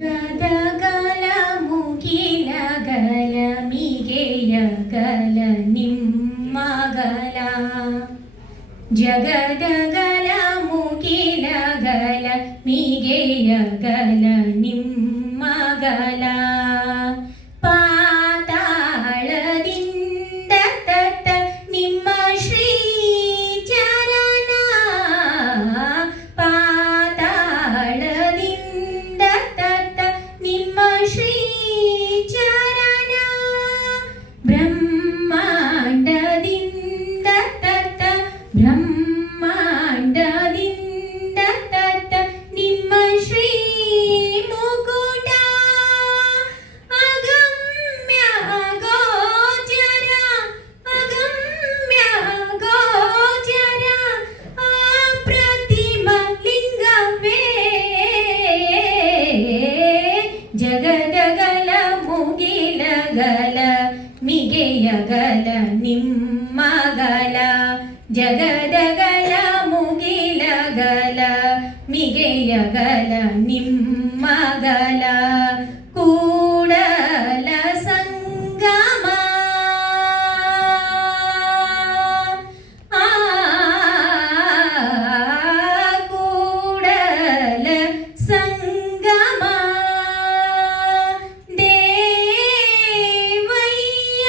ಗದಗಲ ಮುಗಿಲಗಲ ಮಿಗೆಯಗಲ ನಿಮ್ಮಗಲ ಜಗದಗಲ ಮುಗಿಲಗಲ ಮಿಗೆಯಗಲ ನಿಮ್ಮಗಲ ಪಾತಾಳದಿಂದ ತತ್ತ ನಿಮ್ಮ ಶ್ರೀ ಚರಣ ಪಾತಾಳದಿಂದ ತತ್ತ ನಿಮ್ಮ ಶ್ರೀ ಚರಣ ಬ್ರಹ್ಮಾಂಡದಿಂದ ತತ್ತ ಬ್ರಹ್ಮಾಂಡದಿಂದ ತತ್ತ ನಿಮ್ಮ ಶ್ರೀ ಮುಕುಟ ಅಗಮ್ಯ ಗೋಚರ ಅಗಮ್ಯ ಗೋಚರ ಅಪ್ರತಿಮ ಲಿಂಗವೇ ಜಗದಗಲ ಮುಗಿಲಗಲ ಮಿಗೆಯಗಲ ನಿಮ್ಮಗಲ ಜಗದಗಲ ಮುಗಿಲಗಲ ಮಿಗೆಯಗಲ ನಿಮ್ಮಗಲ ಕೂಡಲ ಸಂಗಮ ಕೂಡಲ ಸಂಗಮ ದೇವಯ್ಯ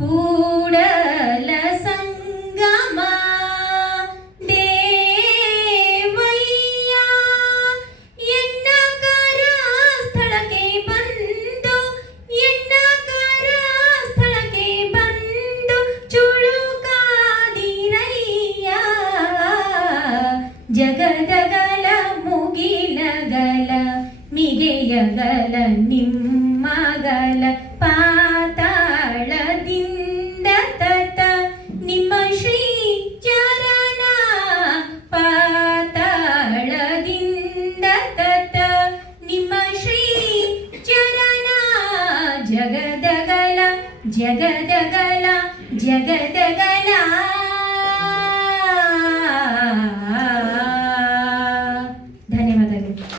ಕೂಡಲ ಸಂಗಮ ದೇವಯ್ಯ ಎನ್ನ ಕರ ಸ್ಥಳಕ್ಕೆ ಬಂದು ಎನ್ನ ಕರ ಸ್ಥಳಕ್ಕೆ ಬಂದು ಚುಳುಕಾದಿರಯ್ಯ ಜಗದಗಲ ಮುಗಿಲಗಲ ಮಿಗೆಯಗಲ ನಿಮ್ಮಗಲ ಪಾತಾಳದಿಂದ ತತ ನಿಮ್ಮ ಶ್ರೀ ಚರಣ ಪಾತಾಳದಿಂದ ತತ ನಿಮ್ಮ ಶ್ರೀ ಚರಣ ಜಗದಗಲ ಜಗದಗಲ ಜಗದ